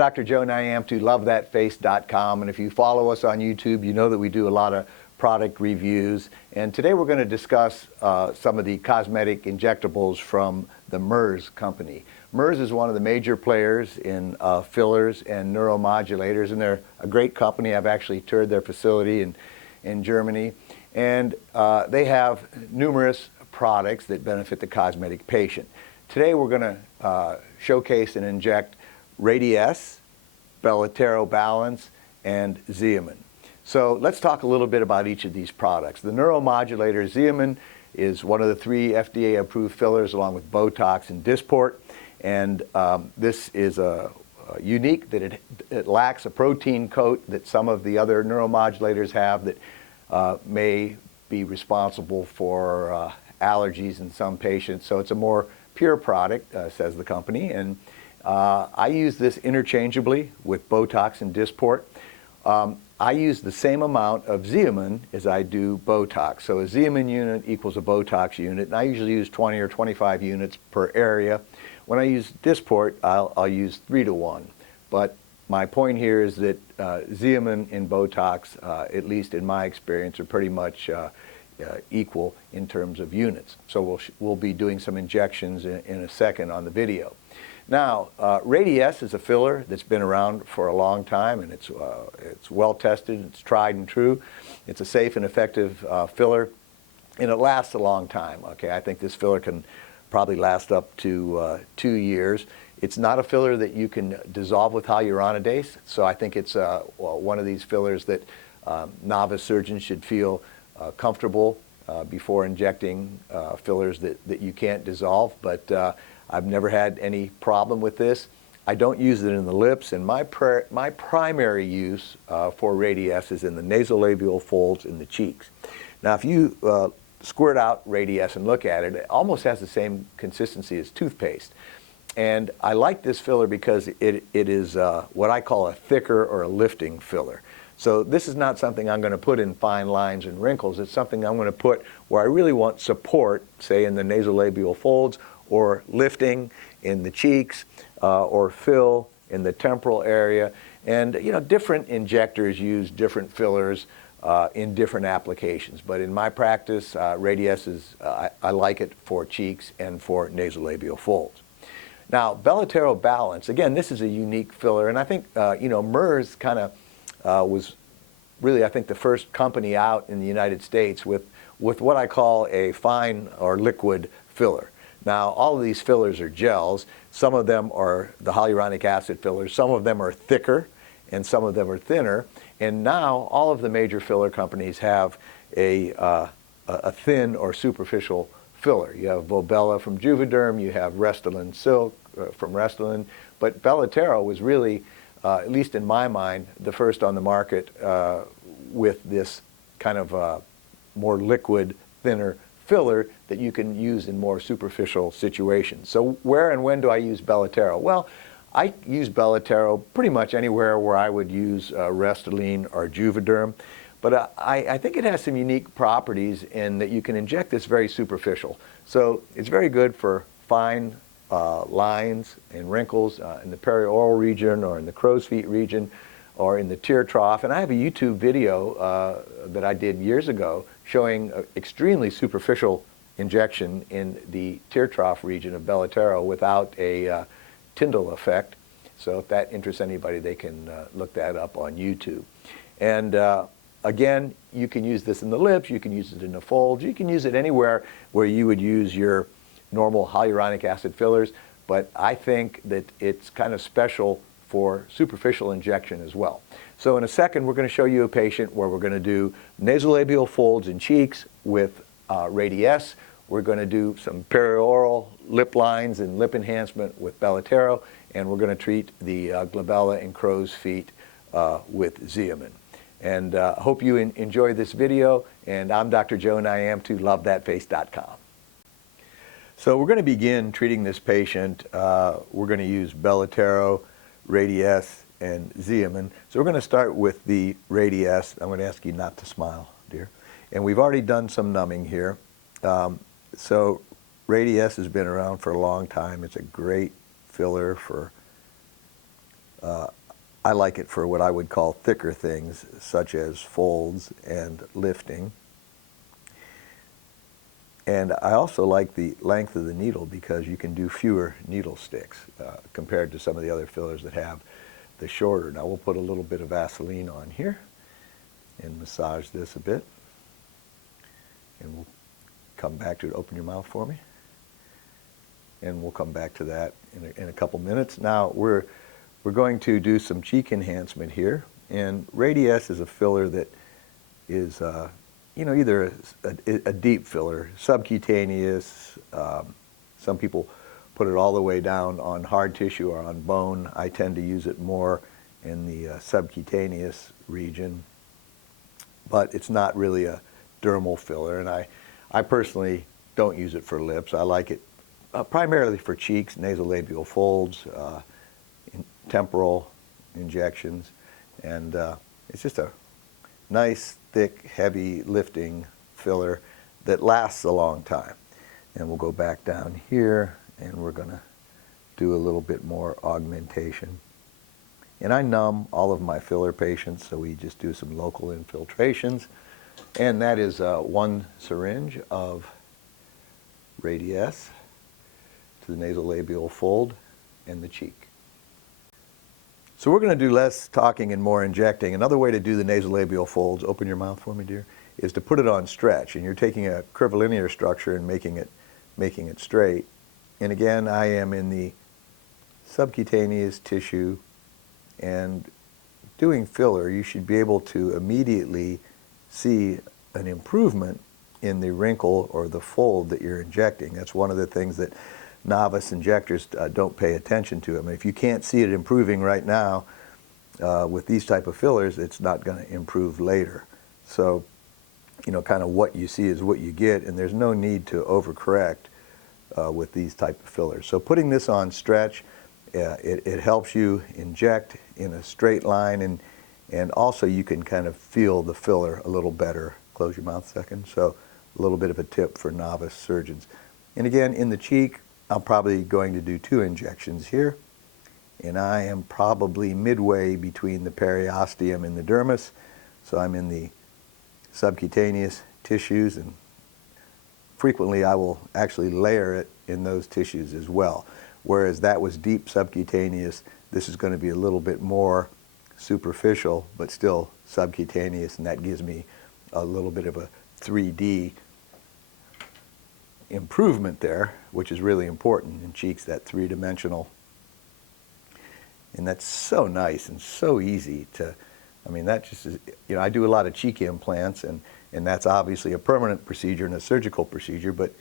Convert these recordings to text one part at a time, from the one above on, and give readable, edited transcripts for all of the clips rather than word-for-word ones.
Dr. Joe Niamtu, LoveThatFace.com, and if you follow us on YouTube, you know that we do a lot of product reviews. And today we're going to discuss some of the cosmetic injectables from the Merz company. Merz is one of the major players in fillers and neuromodulators, and they're a great company. I've actually toured their facility in Germany, and they have numerous products that benefit the cosmetic patient. Today we're going to showcase and inject Radiesse, Belotero Balance, and Xeomin. So let's talk a little bit about each of these products. The neuromodulator Xeomin is one of the 3 FDA-approved fillers along with Botox and Dysport. And this is unique that it lacks a protein coat that some of the other neuromodulators have that may be responsible for allergies in some patients. So it's a more pure product, says the company. And I use this interchangeably with Botox and Dysport. I use the same amount of Xeomin as I do Botox. So a Xeomin unit equals a Botox unit, and I usually use 20 or 25 units per area. When I use Dysport, I'll use 3 to 1. But my point here is that Xeomin and Botox, at least in my experience, are pretty much equal in terms of units. So we'll be doing some injections in a second on the video. Now, Radiesse is a filler that's been around for a long time, and it's well tested, it's tried and true. It's a safe and effective filler, and it lasts a long time. Okay, I think this filler can probably last up to 2 years. It's not a filler that you can dissolve with hyaluronidase, so I think it's one of these fillers that novice surgeons should feel comfortable before injecting fillers that you can't dissolve. But I've never had any problem with this. I don't use it in the lips, and my primary use for Radiesse is in the nasolabial folds in the cheeks. Now, if you squirt out Radiesse and look at it, it almost has the same consistency as toothpaste. And I like this filler because it is what I call a thicker or a lifting filler. So this is not something I'm going to put in fine lines and wrinkles. It's something I'm going to put where I really want support, say in the nasolabial folds, or lifting in the cheeks, or fill in the temporal area. And you know, different injectors use different fillers in different applications. But in my practice, Radiesse is, I like it for cheeks and for nasolabial folds. Now, Belotero Balance, again, this is a unique filler, and I think you know, Merz kind of was really, I think, the first company out in the United States with what I call a fine or liquid filler. Now, all of these fillers are gels. Some of them are the hyaluronic acid fillers. Some of them are thicker, and some of them are thinner. And now, all of the major filler companies have a thin or superficial filler. You have Volbella from Juvederm. You have Restylane Silk from Restylane. But Belotero was really, at least in my mind, the first on the market with this kind of more liquid, thinner filler that you can use in more superficial situations. So where and when do I use Belotero? Well, I use Belotero pretty much anywhere where I would use Restylane or Juvederm. But I think it has some unique properties in that you can inject this very superficial. So it's very good for fine lines and wrinkles in the perioral region or in the crow's feet region or in the tear trough. And I have a YouTube video that I did years ago showing extremely superficial injection in the tear trough region of Belotero without a Tyndall effect. So if that interests anybody, they can look that up on YouTube. And again, you can use this in the lips, you can use it in the folds, you can use it anywhere where you would use your normal hyaluronic acid fillers, but I think that it's kind of special for superficial injection as well. So in a second, we're going to show you a patient where we're going to do nasolabial folds in cheeks with Radiesse. We're going to do some perioral lip lines and lip enhancement with Belotero, and we're going to treat the glabella and crow's feet with Xeomin. And hope you enjoy this video, and I'm Dr. Joe Niamtu, LoveThatFace.com. So we're going to begin treating this patient. We're going to use Belotero, Radiesse, and Xeomin. So we're going to start with the Radiesse. I'm going to ask you not to smile, dear. And we've already done some numbing here. So Radiesse has been around for a long time. It's a great filler for I like it for what I would call thicker things, such as folds and lifting. And I also like the length of the needle because you can do fewer needle sticks compared to some of the other fillers that have the shorter. Now we'll put a little bit of Vaseline on here and massage this a bit. And we'll come back to it. Open your mouth for me. And we'll come back to that in a couple minutes. Now we're going to do some cheek enhancement here. And Radiesse is a filler that is either a deep filler, subcutaneous. Some people put it all the way down on hard tissue or on bone. I tend to use it more in the subcutaneous region, but it's not really a dermal filler. And I personally don't use it for lips. I like it primarily for cheeks, nasolabial folds, temporal injections, and it's just a nice, thick, heavy lifting filler that lasts a long time. And we'll go back down here and we're going to do a little bit more augmentation. And I numb all of my filler patients, so we just do some local infiltrations. And that is 1 syringe of Radiesse to the nasolabial fold and the cheek. So we're going to do less talking and more injecting. Another way to do the nasolabial folds, open your mouth for me, dear, is to put it on stretch. And you're taking a curvilinear structure and making it straight. And again, I am in the subcutaneous tissue, and doing filler, you should be able to immediately see an improvement in the wrinkle or the fold that you're injecting. That's one of the things that novice injectors don't pay attention to. I mean, if you can't see it improving right now with these type of fillers, it's not going to improve later. So, kind of what you see is what you get, and there's no need to overcorrect with these type of fillers. So putting this on stretch, it helps you inject in a straight line, and also you can kind of feel the filler a little better. Close your mouth a second. So a little bit of a tip for novice surgeons. And again, in the cheek, I'm probably going to do 2 injections here, and I am probably midway between the periosteum and the dermis, so I'm in the subcutaneous tissues, and frequently I will actually layer it in those tissues as well. Whereas that was deep subcutaneous, this is going to be a little bit more superficial, but still subcutaneous, and that gives me a little bit of a 3D improvement there, which is really important in cheeks, that 3-dimensional. And that's so nice and so easy to, that just is, I do a lot of cheek implants, and that's obviously a permanent procedure and a surgical procedure, but,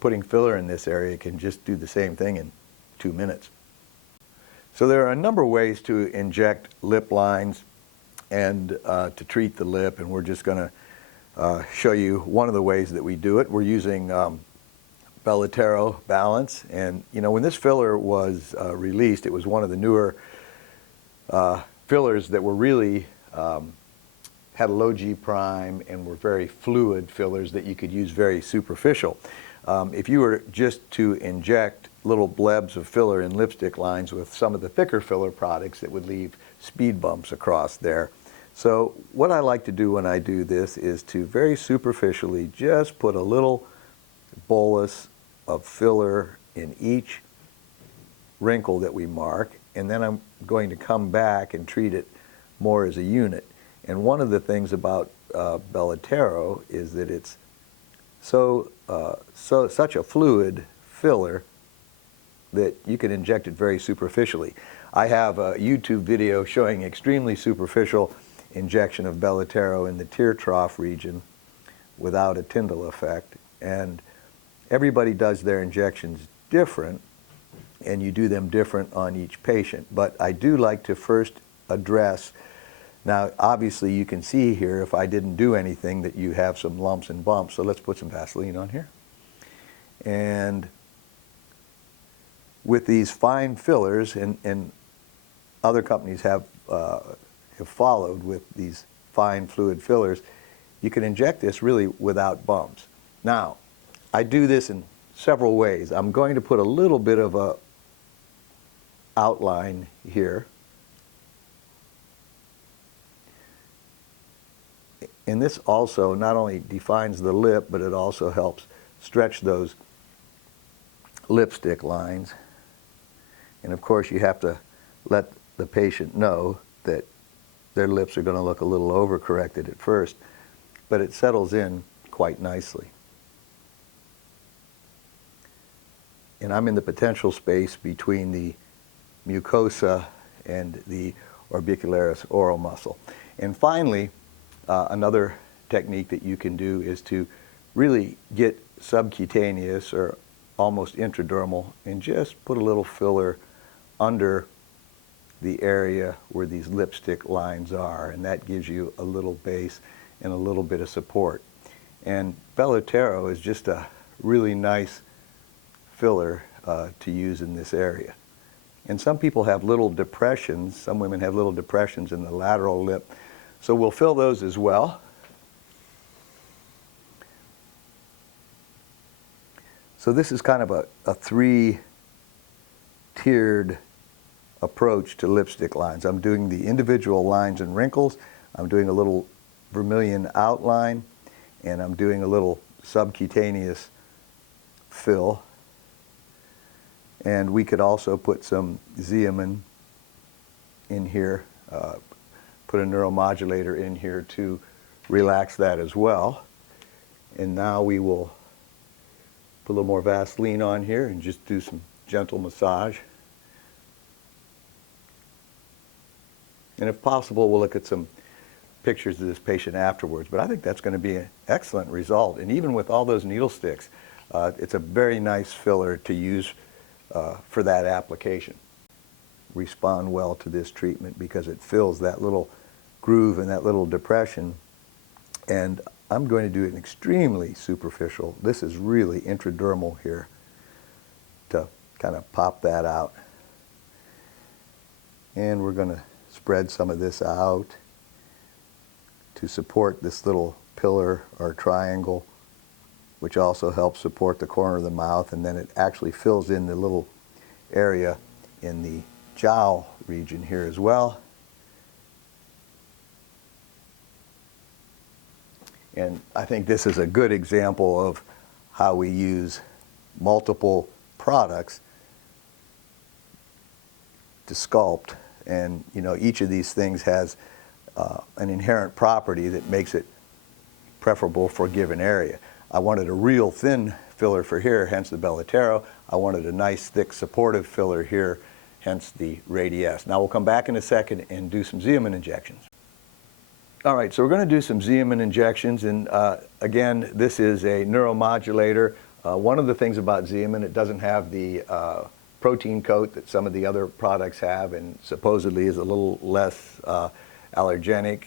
putting filler in this area can just do the same thing in 2 minutes. So there are a number of ways to inject lip lines and to treat the lip, and we're just going to show you one of the ways that we do it. We're using Belotero Balance, and when this filler was released, it was one of the newer fillers that were really had a low G prime and were very fluid fillers that you could use very superficial. If you were just to inject little blebs of filler in lipstick lines with some of the thicker filler products, it would leave speed bumps across there. So what I like to do when I do this is to very superficially just put a little bolus of filler in each wrinkle that we mark, and then I'm going to come back and treat it more as a unit. And one of the things about Belotero is that it's such a fluid filler that you can inject it very superficially. I have a YouTube video showing extremely superficial injection of Belotero in the tear trough region without a Tyndall effect, and everybody does their injections different, and you do them different on each patient. But I do like to first address, now obviously you can see here if I didn't do anything that you have some lumps and bumps, so let's put some Vaseline on here. And with these fine fillers, and other companies have followed with these fine fluid fillers, you can inject this really without bumps. Now, I do this in several ways. I'm going to put a little bit of a outline here, And this also not only defines the lip, but it also helps stretch those lipstick lines. And of course, you have to let the patient know that their lips are going to look a little overcorrected at first, but it settles in quite nicely. And I'm in the potential space between the mucosa and the orbicularis oral muscle. And finally, another technique that you can do is to really get subcutaneous or almost intradermal and just put a little filler under the area where these lipstick lines are, and that gives you a little base and a little bit of support. And Belotero is just a really nice filler to use in this area. And some people have little depressions, some women have little depressions in the lateral lip, so we'll fill those as well. So this is kind of a three-tiered approach to lipstick lines. I'm doing the individual lines and wrinkles, I'm doing a little vermilion outline, and I'm doing a little subcutaneous fill. And we could also put some Xeomin in here, put a neuromodulator in here to relax that as well. And now we will put a little more Vaseline on here and just do some gentle massage. And if possible, we'll look at some pictures of this patient afterwards. But I think that's going to be an excellent result. And even with all those needle sticks, it's a very nice filler to use for that application. Respond well to this treatment because it fills that little groove and that little depression. And I'm going to do it extremely superficial. This is really intradermal here to kind of pop that out. And we're going to spread some of this out to support this little pillar or triangle, which also helps support the corner of the mouth, and then it actually fills in the little area in the jowl region here as well. And I think this is a good example of how we use multiple products to sculpt. And you know, each of these things has an inherent property that makes it preferable for a given area. I wanted a real thin filler for here, hence the Belotero. I wanted a nice thick supportive filler here, hence the Radiesse. Now we'll come back in a second and do some Xeomin injections. All right, so we're going to do some Xeomin injections, and again, this is a neuromodulator. One of the things about Xeomin, it doesn't have the protein coat that some of the other products have, and supposedly is a little less allergenic.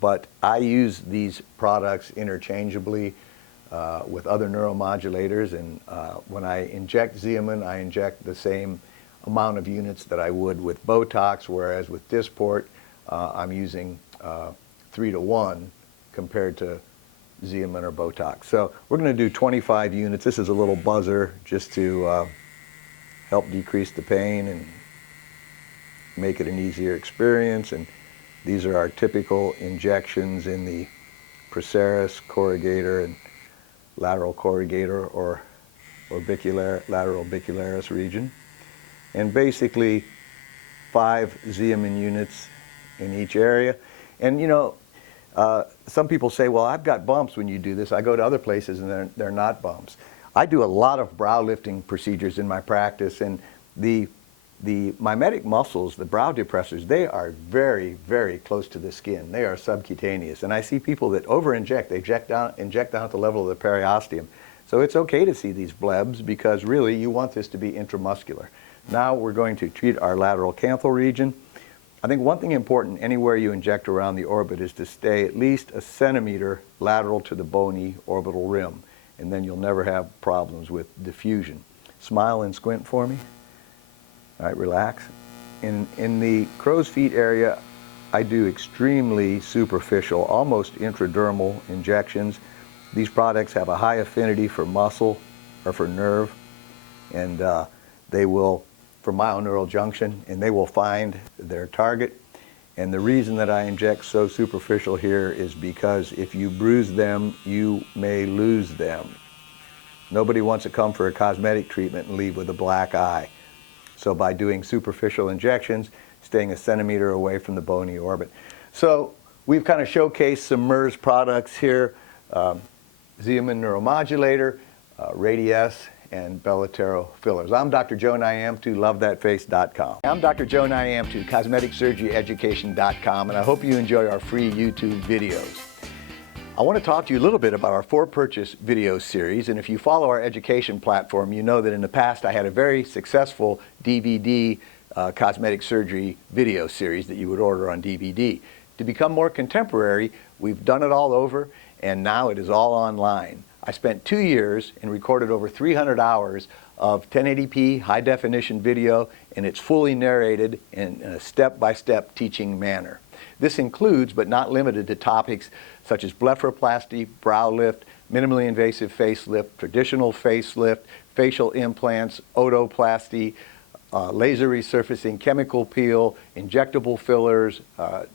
But I use these products interchangeably with other neuromodulators, and when I inject Xeomin, I inject the same amount of units that I would with Botox, whereas with Dysport, I'm using 3 to 1 compared to Xeomin or Botox. So we're going to do 25 units. This is a little buzzer just to help decrease the pain and make it an easier experience. And these are our typical injections in the procerus, corrugator, and lateral corrugator or lateral orbicularis region. And basically 5 Xeomin units in each area. And you know, some people say, well, I've got bumps when you do this. I go to other places and they're not bumps. I do a lot of brow lifting procedures in my practice, and the mimetic muscles, the brow depressors, they are very, very close to the skin. They are subcutaneous. And I see people that over-inject. They inject down at the level of the periosteum. So it's okay to see these blebs because really you want this to be intramuscular. Now we're going to treat our lateral canthal region. I think one thing important anywhere you inject around the orbit is to stay at least a centimeter lateral to the bony orbital rim, and then you'll never have problems with diffusion. Smile and squint for me. All right, relax. In the crow's feet area, I do extremely superficial, almost intradermal injections. These products have a high affinity for muscle or for nerve, and they will, for myoneural junction, and they will find their target. And the reason that I inject so superficial here is because if you bruise them, you may lose them. Nobody wants to come for a cosmetic treatment and leave with a black eye. So by doing superficial injections, staying a centimeter away from the bony orbit. So we've kind of showcased some Merz products here, Xeomin neuromodulator, Radiesse and Belotero fillers. I'm Dr. Joe Niamtu, LoveThatFace.com. I'm Dr. Joe Niamtu, CosmeticSurgeryEducation.com, and I hope you enjoy our free YouTube videos. I want to talk to you a little bit about our for-purchase video series, and if you follow our education platform, you know that in the past I had a very successful DVD cosmetic surgery video series that you would order on DVD. To become more contemporary, we've done it all over, and now it is all online. I spent 2 years and recorded over 300 hours of 1080p high-definition video, and it's fully narrated in a step-by-step teaching manner. This includes, but not limited to, topics such as blepharoplasty, brow lift, minimally invasive facelift, traditional facelift, facial implants, otoplasty, laser resurfacing, chemical peel, injectable fillers,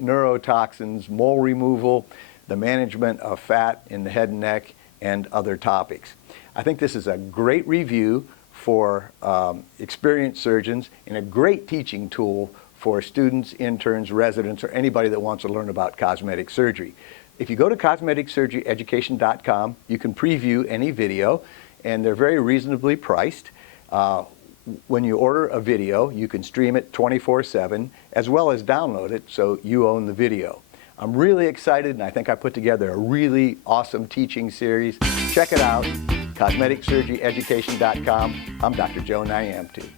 neurotoxins, mole removal, the management of fat in the head and neck, and other topics. I think this is a great review for experienced surgeons and a great teaching tool for students, interns, residents, or anybody that wants to learn about cosmetic surgery. If you go to CosmeticSurgeryEducation.com, you can preview any video, and they're very reasonably priced. When you order a video, you can stream it 24/7, as well as download it so you own the video. I'm really excited, and I think I put together a really awesome teaching series. Check it out, CosmeticSurgeryEducation.com. I'm Dr. Joe Niamtu.